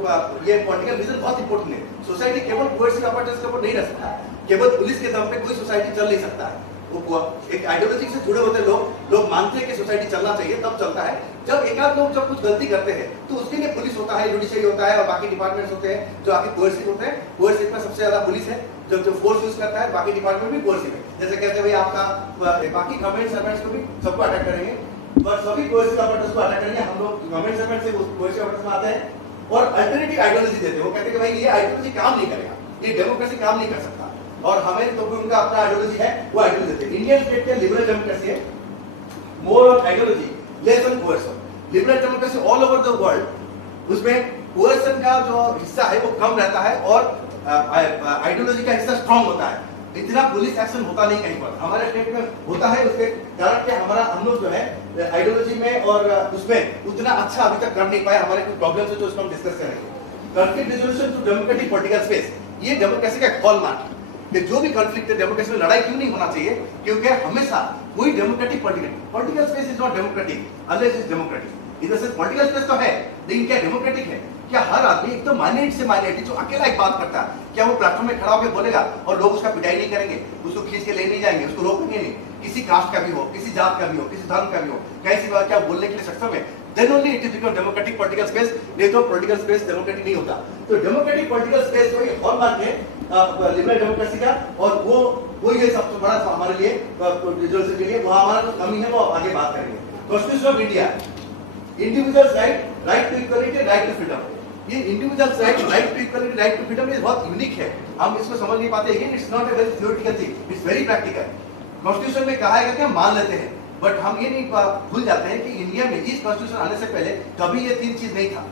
ये पॉलिटिकल विजन बहुत इंपॉर्टेंट है। सोसाइटी केवल कोएर्सिव अपॉइंटमेंट के ऊपर नहीं रह सकता, केवल पुलिस के दम पे कोई सोसाइटी चल नहीं सकता है। वो एक आइडियोलॉजी से जुड़े होते लोग मानते हैं कि सोसाइटी चलना चाहिए, तब चलता है। जब एक आध लोग जब कुछ गलती करते हैं तो उसके लिए पुलिस होता है, जुडिशरी होता है, और बाकी डिपार्टमेंट्स होते हैं जो आगे कोएर्सिव होते हैं। कोएर्सिव में सबसे ज्यादा पुलिस है जो फोर्स यूज करता है, बाकी डिपार्टमेंट भी कोएर्सिव है। जैसे कहते हैं भाई आपका बाकी गवर्नमेंट सर्वेंट्स को भी सबको अटैक करेंगे, पर सभी कोएर्सिव अपॉइंटमेंट्स को अटैक करेंगे। हम लोग गवर्नमेंट सर्वेंट से कोएर्सिव अपॉइंटमेंट्स में आते हैं और अल्टरनेटिव आइडियोलॉजी देते हैं। वो कहते हैं कि भाई ये आइडियोलॉजी काम नहीं करेगा, ये डेमोक्रेसी काम नहीं कर सकता, और हमें तो उनका अपना आइडियोलॉजी है, वो आइडियोलॉजी देते हैं। इंडियन स्टेट के लिबरल डेमोक्रेसी है, more on ideology less on coercion. Liberal democracy all over the world, उसमें कोएर्सन का जो हिस्सा है वो कम रहता है और आइडियोलॉजी का हिस्सा स्ट्रांग होता है। इतना पुलिस एक्शन होता नहीं कहीं पर, हमारे स्टेट में होता है। उसके कारण कि हम लोग जो है आइडियोलॉजी में और उसमें उतना अच्छा अभी तक कर नहीं पाए। हमारे कुछ प्रॉब्लम्स है जो उसको हम डिस्कस करेंगे। Conflict resolution to democratic political space, ये डेमोक्रेसी का हॉलमार्क कि जो भी कॉन्फ्लिक्ट है, डेमोक्रेसी में लड़ाई क्यों नहीं होना चाहिए, क्योंकि हमेशा कोई democratic political space is not democratic unless is democratic. In the sense political space तो है, लेकिन क्या डेमोक्रेटिक है? क्या हर आदमी एकदम माइनॉरिटी से माइनॉरिटी जो अकेला एक बात करता है, क्या वो प्लेटफॉर्म में खड़ा होकर बोलेगा और लोग उसका पिटाई नहीं करेंगे, उसको खींच के ले नहीं जाएंगे, उसको रोकेंगे नहीं? किसी कास्ट का भी हो, किसी जात का भी हो, किसी धर्म का भी हो, कैसी बात क्या बोलने के लिए सक्षम है, then only it is become democratic political space। नहीं तो political space democratic नहीं होता। तो democratic political space जो एक हॉलमार्क है लिबरल डेमोक्रेसी का, और वो ये सबसे बड़ा हमारे लिए रिजोल्यूशन के लिए वहाँ हमारा जो कमी है वो आगे बात करेंगे। Constitution of India, individuals right to equality, right to freedom. ये individual right to equality, right to freedom ये बहुत यूनिक है, हम इसको समझ नहीं पाते। Again it's not a very theoretical thing, it's very practical. Constitution में कहा है कि हम मान लेते हैं, बट हम ये नहीं भूल जाते हैं कि इंडिया में इस कॉन्स्टिट्यूशन आने से पहले कभी ये तीन चीज नहीं था।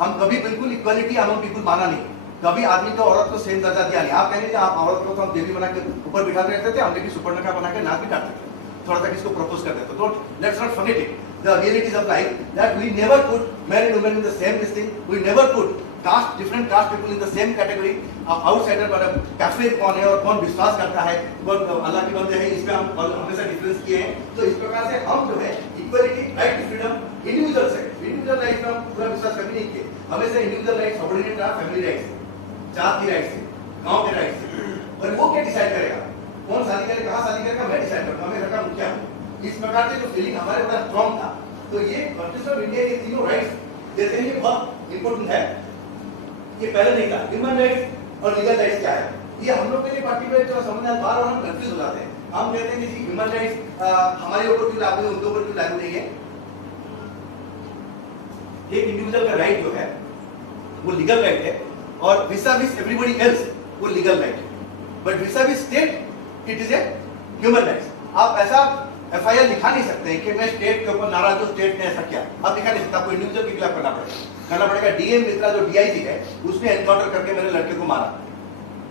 हम कभी बिल्कुल इक्वलिटी अमंग पीपल माना नहीं, कभी आदमी को औरत को सेम दर्जा दिया नहीं। आप कहेंगे आप औरत को तो हम देवी बना के ऊपर बिठा रखते थे, हमने भी सुपर्णखा बना के नाक भी काटते थे, थोड़ा सा किसको प्रपोज करते थे। Don't let's not forget it, the realities of life that we never put man and women in the same this thing, we never put caste different caste people in the same category. Outsider वाला काफिर कौन है और कौन विश्वास करता है, कौन अल्लाह के बंदे हैं, इसमें हम हमेशा डिफरेंस किए हैं। तो इस प्रकार से हम जो है equality, right to freedom, individual से इंडिविजुअल राइट में पूरा विश्वास कभी नहीं किए, हमेशा इंडिविजुअल राइट सबऑर्डिनेट रहा फैमिली राइट से, जात की राइट से, गांव के राइट से। और वो क्या डिसाइड करेगा कौन शादी करेगा, कहां शादी करेगा, मैं डिसाइड करता हूं, मैं घर का मुखिया हूं। इस प्रकार से जो फीलिंग हमारे अंदर स्ट्रांग था, तो ये कॉन्स्टिट्यूशन ऑफ इंडिया के तीनों राइट्स देते हैं, ये बहुत इंपॉर्टेंट है। ये पहले नहीं था। ह्यूमन राइट्स और लीगल राइट्स क्या है, ये हम लोग के लिए पार्टिकुलर जो समझना बार बार हम कंफ्यूज हो जाते हैं। हम कहते हैं कि ह्यूमन राइट्स हमारे ऊपर क्यों लागू है, उनके ऊपर क्यों लागू नहीं है। एक इंडिविजुअल का राइट जो है वो लीगल राइट है, और विसा विस एवरीबॉडी एल्स वो लीगल राइट है, बट विसा विस state it is a human rights. आप ऐसा एफआईआर लिखा नहीं सकते कि मैं स्टेट के ऊपर नाराज हूं, स्टेट ने ऐसा किया, आप लिखा नहीं सकता, आपको इंडिविजुअल के खिलाफ करना पड़ेगा। डीएम मित्रा जो डीआईजी है उसने एनकाउंटर करके मेरे लड़के को मारा,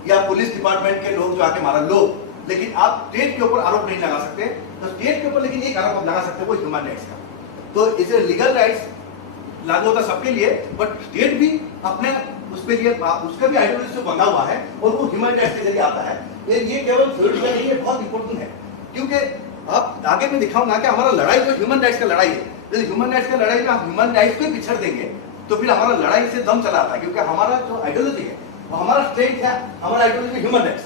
या पुलिस डिपार्टमेंट के लोग जो आके मारा लोग, लेकिन आप स्टेट के ऊपर आरोप नहीं लगा सकते। तो स्टेट के ऊपर लेकिन एक आरोप आप लगा सकते हो, वो ह्यूमन राइट्स का। तो इसे लीगल राइट्स लागू होता सबके लिए, बट स्टेट भी अपने उसके लिए उसका भी आइडियोलॉजी से बंधा हुआ है, और वो ह्यूमन राइट्स के जरिए आता है। ये केवल थ्योरेटिकल नहीं है, बहुत इंपॉर्टेंट है, क्योंकि अब आगे मैं दिखाऊंगा कि हमारा लड़ाई जो ह्यूमन राइट्स का लड़ाई है, यदि ह्यूमन राइट्स का लड़ाई में आप ह्यूमन राइट्स को पिछड़ देंगे तो फिर हमारा लड़ाई से दम चला आता है, क्योंकि हमारा जो आइडियोलॉजी है वो हमारा स्ट्रेंथ है, हमारा आइडियोलॉजी ह्यूमन राइट्स,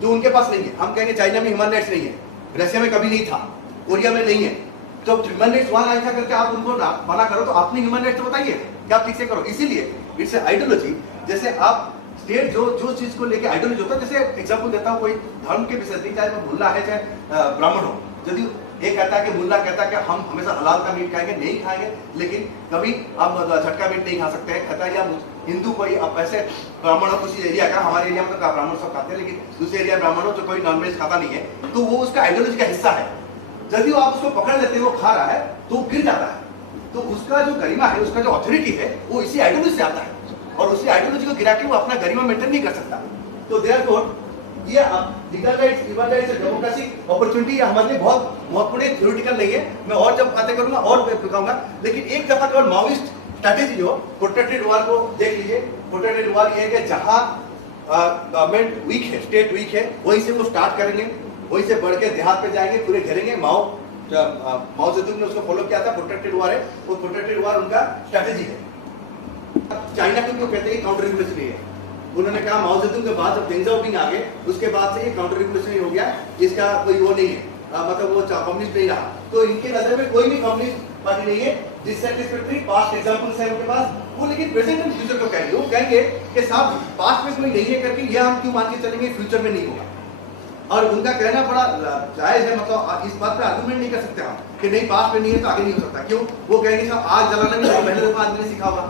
जो उनके पास नहीं है। हम कहेंगे चाइना में ह्यूमन राइट्स नहीं है, रशिया में कभी नहीं था, कोरिया में नहीं है, तो ह्यूमन राइट्स वहां आया करके आप उनको मना करो, तो आपने ह्यूमन राइट्स बताइए कि आप ठीक से करो। इसीलिए इट्स आइडियोलॉजी। जैसे आप स्टेट जो चीज को लेके आइडियोलॉजी होता है, जैसे एग्जांपल देता हूं, कोई धर्म के विषय नहीं, चाहे वो मुल्ला है चाहे ब्राह्मण हो, यदि एक कहता है कि मुल्ला कहता है कि हम हमेशा हलाल का मीट खाएंगे, नहीं खाएंगे, लेकिन कभी आप झटका मीट नहीं खा सकते हैं, कहता है या हिंदू कोई अब ऐसे ब्राह्मण हो किसी एरिया का, हमारे एरिया में तो ब्राह्मण सब खाते हैं, लेकिन दूसरे एरिया ब्राह्मण हो जो कोई नॉनवेज खाता नहीं है, तो वो उसका आइडियोलॉजी का हिस्सा है। यदि आप उसको पकड़ लेते हैं, वो खा रहा है, तो वो गिर जाता है। तो उसका जो गरिमा है, उसका जो ऑथोरिटी है, वो इसी आइडियोलॉजी से आता है, और उसी आइडियोलॉजी को गिरा के वो अपना गरिमा मेंटेन नहीं कर सकता। तो देयरफॉर ये legal rights, human rights, democracy, opportunity हमारे लिए बहुत महत्वपूर्ण, थ्योरेटिकल नहीं है। मैं और जब बातें करूंगा और दिखाऊंगा, लेकिन एक दफा केवल माओइस्ट स्ट्रैटेजी जो प्रोटेक्टेड वॉर को देख लीजिए। प्रोटेक्टेड वॉर ये है कि जहां गवर्नमेंट वीक है, स्टेट वीक है, वहीं से वो स्टार्ट करेंगे, वहीं से बढ़ के देहात पे जाएंगे, पूरे घेरेंगे। माओ जेडुंग ने उसको फॉलो किया था, प्रोटेक्टेड वॉर है, वो प्रोटेक्टेड वॉर उनका स्ट्रैटेजी है। चाइना क्यों कहते हैं काउंटर रिवोल्यूशनरी है, उन्होंने कहा माओ जेडुंग के बाद जब डेंग जाओपिंग आ गए, उसके बाद से ये काउंटर रिवोल्यूशनरी हो गया, इसका कोई वो नहीं है, मतलब वो कम्युनिस्ट नहीं रहा। तो इनके नजर में कोई भी कम्युनिस्ट पार्टी नहीं है। डिससैटिस्फैक्टरी पास्ट एग्जांपल्स है उनके पास, वो लेकिन प्रेजेंट एंड फ्यूचर को कहेंगे, वो कहेंगे कि साहब पास्ट में कोई नहीं है करके ये हम क्यों मान के चलेंगे फ्यूचर में नहीं होगा। और उनका कहना बड़ा जायज है, मतलब इस बात पे आर्गुमेंट नहीं कर सकते हम कि नहीं पास्ट में नहीं है तो आगे नहीं हो सकता। क्यों? वो कहेंगे साहब आग जलाना भी पहले लोग आदमी ने सीखा होगा,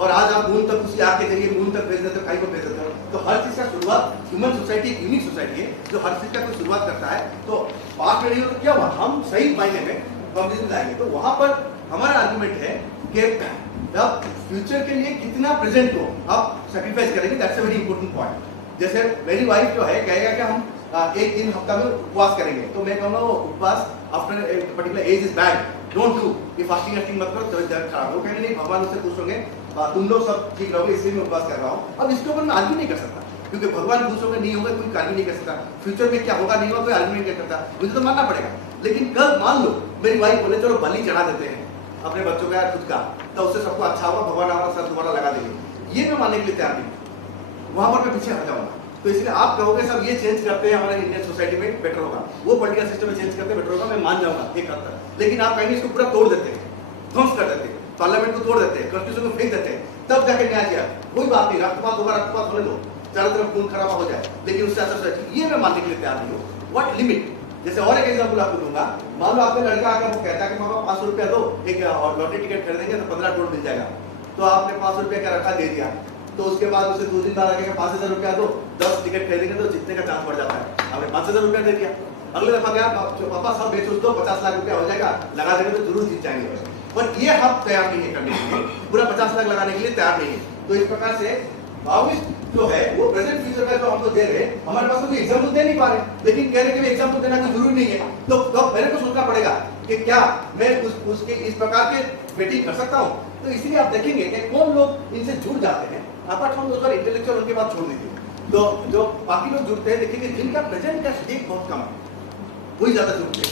और आज आप मून तक उसी आग के जरिए मून तक भेज देते हो, कहीं को भेज देते हो। तो हर चीज का शुरुआत, ह्यूमन सोसाइटी एक यूनिक सोसाइटी है जो हर चीज का कोई शुरुआत करता है। तो पास्ट में नहीं हो तो क्या हुआ, हम सही मायने में कम्युनिज्म में आएंगे। तो वहां पर हमारा आर्गुमेंट है कि अब फ्यूचर के लिए कितना प्रेजेंट को आप सेक्रीफाइस करेंगे, that's a very important point. जैसे मेरी वाइफ जो है कहेगा कि हम एक दिन हफ्ता में उपवास करेंगे, तो मैं कहूँगा वो उपवास after particular age is bad, don't do, ये फास्टिंग मत करो, तो दर्द खराब हो। कहेंगे नहीं भगवान उससे खुश होंगे, तुम लोग सब ठीक रहोगे, इसलिए मैं उपवास कर रहा हूँ। अब इसके ऊपर मैं आर्ग्यू नहीं कर सकता, क्योंकि भगवान खुश होंगे नहीं होगा कोई आर्ग्यू नहीं कर सकता, फ्यूचर में क्या होगा नहीं होगा कोई आर्ग्यू नहीं कर सकता, मुझे तो मानना पड़ेगा। लेकिन कल मान लो मेरी वाइफ बोले चलो बलि चढ़ा देते हैं अपने बच्चों का या खुद का, तो उससे सबको अच्छा होगा, भगवान हमारा सर दोबारा लगा देंगे, ये मैं मानने के लिए तैयार नहीं, वहां पर मैं पीछे हट जाऊंगा। तो इसलिए आप कहोगे सब ये चेंज करते हैं हमारे इंडियन सोसाइटी में बेटर होगा, वो पॉलिटिकल सिस्टम में चेंज करते बेटर होगा, मैं मान जाऊंगा एक हद तक। लेकिन आप कहेंगे इसको पूरा तोड़ देते हैं, ध्वंस कर देते हैं, पार्लियामेंट को तोड़ देते हैं, कॉन्स्टिट्यूशन को फेंक देते हैं, तब जाके न्याय किया, कोई बात नहीं, रक्तपात होगा, रक्तपात होने दो, चारों तरफ खून खराबा हो जाए, लेकिन उससे अच्छा सोसाइटी, ये मैं मानने के लिए तैयार नहीं हूँ। What limit? जैसे और एक एग्जांपल आपको दूंगा, मान लो आपका लड़का आकर वो कहता है कि मामा 500 रुपया दो, एक और लॉटरी टिकट खरीदेंगे तो 15 करोड़ मिल जाएगा, तो आपने 500 रुपये का रखा दे दिया, तो उसके बाद उसे 2 दिन बाद आगे 5000 रुपया दो, 10 टिकट खरीदेंगे तो जीतने का चांस बढ़ जाता है। आपने 5000 रुपया दे दिया, अगले दफा गया पापा सब बेच दो 50 लाख रुपया हो जाएगा, लगा देंगे तो जरूर जीत जाएंगे। पर ये हम तैयार नहीं है करने के लिए, पूरा 50 लाख लगाने के लिए तैयार नहीं है। तो इस प्रकार से माओइस्ट जो है वो प्रेजेंट फ्यूचर का जो हमको दे रहे हैं, हमारे पास तो कोई एग्जाम तो दे नहीं पा रहे, लेकिन कहने के लिए एग्जाम तो देना कोई जरूरी नहीं है। तो मेरे को सोचना पड़ेगा कि क्या मैं उसके इस प्रकार के बेटिंग कर सकता हूँ। तो इसलिए आप देखेंगे कि कौन लोग इनसे जुड़ जाते हैं, अपार्ट फ्रॉम दोस्त इंटेलेक्चुअल उनके बाद छोड़ दीजिए, तो जो बाकी लोग जुड़ते हैं देखेंगे जिनका प्रेजेंट का स्टेक बहुत कम है वही ज्यादा जुड़ते हैं।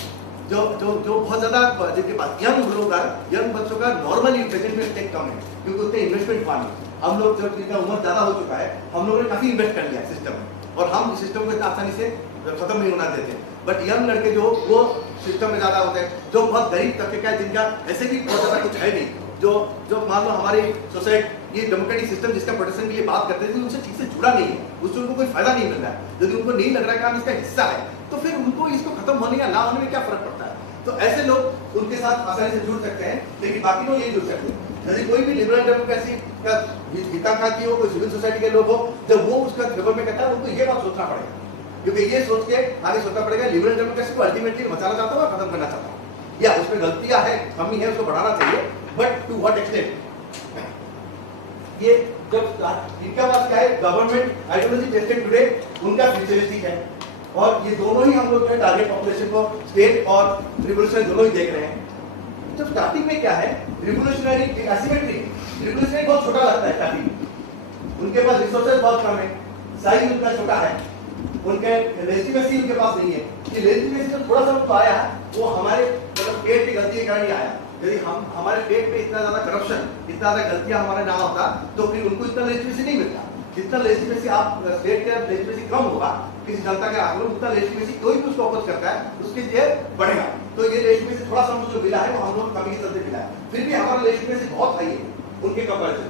जो जो जो बहुत ज्यादा जिनके पास यंग लोग का, यंग बच्चों का नॉर्मली प्रेजेंट में स्टेक कम है, क्योंकि उतने इन्वेस्टमेंट फंड हम लोग जब जिनका उम्र ज्यादा हो चुका है, हम लोगों ने काफी इन्वेस्ट कर लिया सिस्टम में, और हम सिस्टम को इतना आसानी से खत्म नहीं होना देते। बट यंग लड़के जो वो सिस्टम में ज्यादा होते हैं, जो बहुत गरीब तबके का है, जिनका ऐसे भी बहुत ज्यादा कुछ है नहीं, जो मान लो हमारी सोसाइटी ये डेमोक्रेटिक सिस्टम जिसका प्रोटेक्शन के लिए बात करते थे उनसे ठीक से जुड़ा नहीं है, उससे उनको कोई फायदा नहीं मिल रहा है, यदि उनको नहीं लग रहा है कि हम इसका हिस्सा है, तो फिर उनको इसको खत्म होने या ना होने में क्या फर्क पड़ता है। तो ऐसे लोग उनके साथ आसानी से जुड़ सकते हैं, लेकिन बाकी लोग नहीं जुड़ सकते। यदि कोई भी लिबरल डेमोक्रेसी का हिताकांक्षी हो, कोई सिविल सोसाइटी के लोग हो, जब वो उसका फेवर में कहता है उनको ये बात सोचना पड़ेगा, क्योंकि ये सोच के आगे सोचना पड़ेगा लिबरल डेमोक्रेसी को अल्टीमेटली बचाना चाहता हूँ, खत्म करना चाहता हूँ, या उसमें गलतियां है, कमी है, उसको बढ़ाना चाहिए, बट टू व्हाट एक्सटेंट। ये जब इनका बात क्या है, गवर्नमेंट आइडियोलॉजी टेस्टेड टुडे उनका फ्यूचरिस्टिक है, और ये दोनों ही हम लोग जो है टारगेट पॉपुलेशन को स्टेट और रिवोल्यूशनरी दोनों ही देख रहे हैं। तो स्टार्टिंग में क्या है, रिवोल्यूशनरी एसिमेट्री, रिवोल्यूशनरी बहुत छोटा लगता है स्टार्टिंग, उनके पास रिसोर्सेज बहुत कम है, साइज उनका छोटा है, उनके लेजिटिमेसी उनके पास नहीं है। ये लेजिटिमेसी जो थोड़ा सा उनको आया है वो हमारे मतलब पेट की गलती के कारण ही आया। यदि हम हमारे पेट में इतना ज्यादा करप्शन, इतना ज्यादा गलतियां हमारे ना होता तो फिर उनको इतना लेजिटिमेसी नहीं मिलता। जितना लेजिटिमेसी आप स्टेट का लेजिटिमेसी कम होगा किसी जनता के आंकड़ों, उतना लेजिटिमेसी कोई भी उसको अपोज करता है उसके लिए बढ़ेगा। तो ये लेजिटिमेसी थोड़ा सा हमको जो मिला है वो हम लोग कमी के चलते मिला है, फिर भी हमारा लेजिटिमेसी बहुत हाई है उनके कंपैरिजन।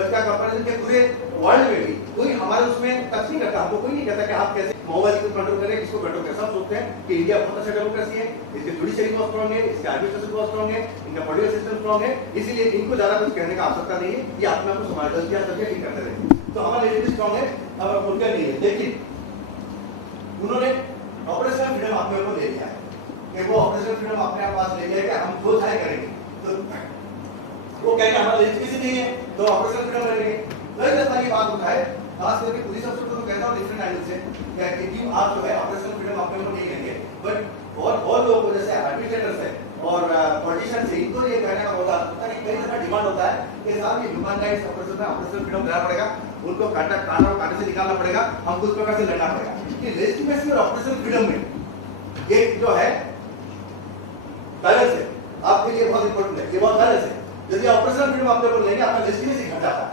उसका कंपैरिजन के पूरे वर्ल्ड में भी कोई हमारे उसमें टच नहीं करता, हमको कोई नहीं कहता कि आप कैसे माओवादी को कंट्रोल करें, किसको कंट्रोल करें। सब सोचते हैं कि इंडिया बहुत अच्छा डेमोक्रेसी है, इसकी जुडिशरी बहुत स्ट्रांग है, इसका एडमिनिस्ट्रेशन बहुत स्ट्रांग है, इनका पॉलिटिकल सिस्टम स्ट्रांग है, इसीलिए इनको ज्यादा कुछ कहने का आवश्यकता नहीं है, ये अपने आप को समाज गलतियां करके ठीक करते रहे। तो हमारा लेजिटिमेसी स्ट्रांग है, अब उनका नहीं है। लेकिन उन्होंने ऑपरेशनल फ्रीडम अपने ऊपर ले लिया है कि वो ऑपरेशनल फ्रीडम अपने पास ले लिया कि हम जो चाहे करेंगे। तो वो कहेंगे हमारा लेजिटिमेसी नहीं है तो ऑपरेशनल फ्रीडम ले लेंगे। कई दफा ये बात उठाए, खास करके पुलिस अफसर को तो कहता हूँ डिफरेंट एंगल से कि आप जो है ऑपरेशनल फ्रीडम अपने ऊपर नहीं लेंगे, बट और लोग जैसे एडमिनिस्ट्रेटर्स है और पॉलिटिशियंस है, इनको ये कहने का होता है कि कई दफा डिमांड होता है कि साहब ये ह्यूमन राइट्स ऑपरेशनल फ्रीडम देना पड़ेगा, उनको कांटे से निकालना पड़ेगा, हमको उस प्रकार से लड़ना पड़ेगा। कि लेजिटिमेसी और ऑपरेशनल फ्रीडम में एक जो है बैलेंस है, आपके लिए बहुत इंपॉर्टेंट है, ये बहुत बैलेंस है। यदि ऑपरेशनल फ्रीडम आपने ऊपर लेंगे आपका लेजिटिमेसी घट जाता है,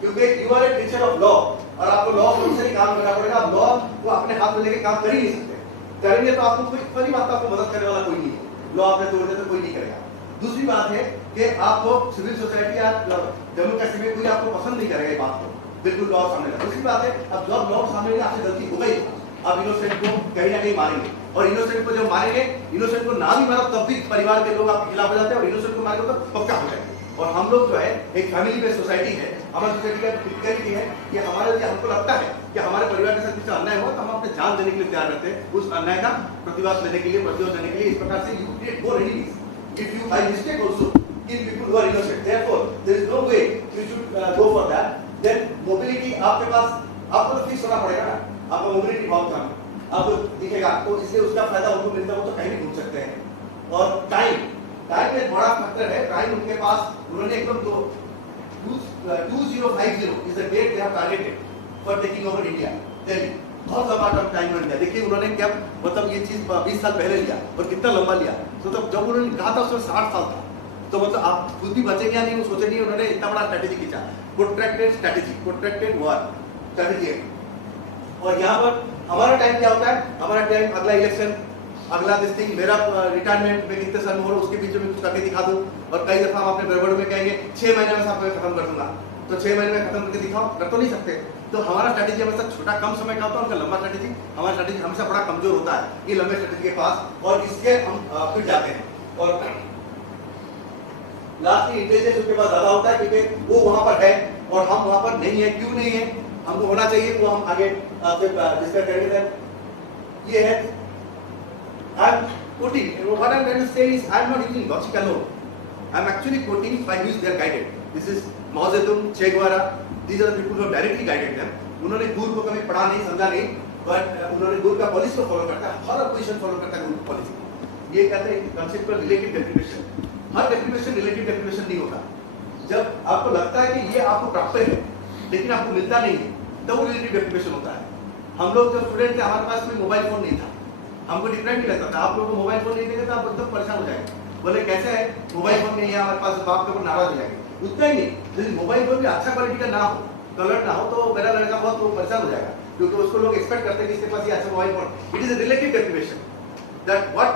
क्योंकि you are a teacher of law और आपको लॉ से ही काम करना पड़ेगा। आप लॉ को अपने हाथ में लेके काम कर ही नहीं सकते, करेंगे तो आपको कोई पहली बात आपको मदद करने वाला कोई नहीं है, लॉ आपने तोड़ दिया तो कोई नहीं करेगा। दूसरी बात है कि आपको सिविल सोसाइटी या डेमोक्रेसी में कोई आपको पसंद नहीं करेगा ये बात को, बिल्कुल लॉ सामने लगा। दूसरी बात है अब जब लॉ सामने आपसे गलती हो गई आप इनोसेंट को कहीं ना कहीं मारेंगे, और इनोसेंट को जब मारेंगे, इनोसेंट को ना भी मारो तब भी परिवार के लोग आपके खिलाफ हो जाते हैं, और इनोसेंट को मारेंगे तो पक्का हो जाएगा। और हम लोग जो है एक फैमिली बेस्ड सोसाइटी है, हमारी सोसाइटी का टिपिकलिटी है कि हमारे लिए हमको लगता है कि हमारे परिवार के साथ कुछ अन्याय हुआ तो हम अपने जान देने के लिए तैयार रहते हैं, उस अन्याय का प्रतिवाद लेने के लिए, प्रतिरोध देने के लिए। इस प्रकार से you create more enemies if you by mistake also kill people who are innocent, therefore there is no way you should go for that. Then mobility आपके पास आपको तो फिक्स होना पड़ेगा ना, आपका मोबिलिटी बहुत कम है, आपको दिखेगा, तो इसलिए उसका फायदा उनको मिलता है, वो तो कहीं भी घूम सकते हैं। और टाइम में बड़ा फैक्टर है, टाइम उनके पास उन्होंने एकदम 2050 is the date they have targeted for taking over India, Delhi. बहुत लंबा टाइम हो गया, देखिए उन्होंने क्या मतलब ये चीज 20 साल पहले लिया और कितना लंबा लिया। तो तब जब उन्होंने कहा था उसमें 60 साल था, तो मतलब आप खुद भी बचेंगे या नहीं वो सोचे नहीं, उन्होंने इतना बड़ा स्ट्रेटेजी खींचा, protracted strategy, protracted war strategy. और यहाँ पर हमारा टाइम क्या होता है, हमारा टाइम अगला इलेक्शन, अगला दिस मेरा रिटायरमेंट में कितने साल में हो रहा है उसके बीच में कुछ करके दिखा दूं। और कई दफा हम अपने गड़बड़ में कहेंगे 6 महीने में सब खत्म कर दूंगा, तो 6 महीने में खत्म करके दिखाओ, कर तो नहीं सकते। तो हमारा स्ट्रेटेजी हमेशा छोटा कम समय का होता है, उनका लंबा स्ट्रेटेजी, हमारा स्ट्रेटेजी हमेशा बड़ा कमजोर होता है ये लंबे स्ट्रेटेजी के पास, और इसके हम फिर जाते हैं। और लास्टली इंटेलिजेंस उसके पास ज्यादा होता है क्योंकि वो वहां पर है और हम वहां पर नहीं है। क्यों नहीं है, हमको होना चाहिए, वो हम आगे आपसे डिस्कस करेंगे। ये है I am quoting, what I'm trying to say is I'm not using logic alone. I'm actually quoting by which they are guided. This is Mao Zedong, Che Guevara. These are the people who have directly guided them. उन्होंने गुरु को कभी पढ़ा नहीं, समझा नहीं, बट उन्होंने गुरु का पॉलिसी को फॉलो करता है, हर पोजीशन फॉलो करता है गुरु की पॉलिसी। ये कहते हैं कंसेप्ट पर रिलेटिव डेप्रिवेशन। हर डेप्रिवेशन रिलेटिव डेप्रिवेशन नहीं होता। जब आपको लगता है कि ये आपको प्राप्त है लेकिन आपको मिलता नहीं है, तो वो रिलेटिव डेप्रिवेशन होता है। हम लोग जब स्टूडेंट थे, हमारे पास कोई मोबाइल फोन नहीं था, हमको डिफरेंट ही लगता था। आप लोगों को मोबाइल फोन नहीं देंगे तो आप एकदम परेशान हो जाएंगे, बोले कैसे है मोबाइल फोन नहीं है हमारे पास, बाप के ऊपर नाराज हो जाएंगे। उतना ही नहीं, यदि मोबाइल फोन भी अच्छा क्वालिटी का ना हो, कलर ना हो, तो मेरा लड़का बहुत वो परेशान हो जाएगा, क्योंकि उसको लोग एक्सपेक्ट करते हैं कि इसके पास ये अच्छा mobile phone. It is a relative deprivation that what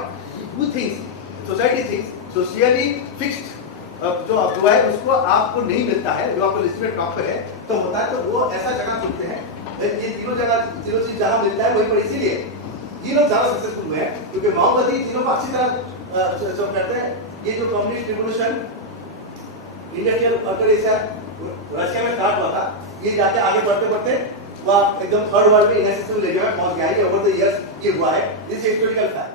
who thinks society thinks socially fixed जो है उसको आपको नहीं मिलता है, जो आपको लिस्ट में प्राप्त है तो होता है, तो वो ऐसा जगह चुनते हैं। ये तीनों चीज जहां मिलता है वही पर, इसीलिए ये लोग ज्यादा सक्सेसफुल हुए हैं, क्योंकि माओवादी तीनों को अच्छी तरह सब करते हैं। ये जो कम्युनिस्ट रिवोल्यूशन इंडस्ट्रियल रशिया में स्टार्ट हुआ था, ये जाके आगे बढ़ते बढ़ते वह एकदम थर्ड वर्ल्ड में इनएसेसिबल एरिया में पहुंच गया है। ओवर द इयर्स ये हुआ है, दिस हिस्टोरिकल फैक्ट।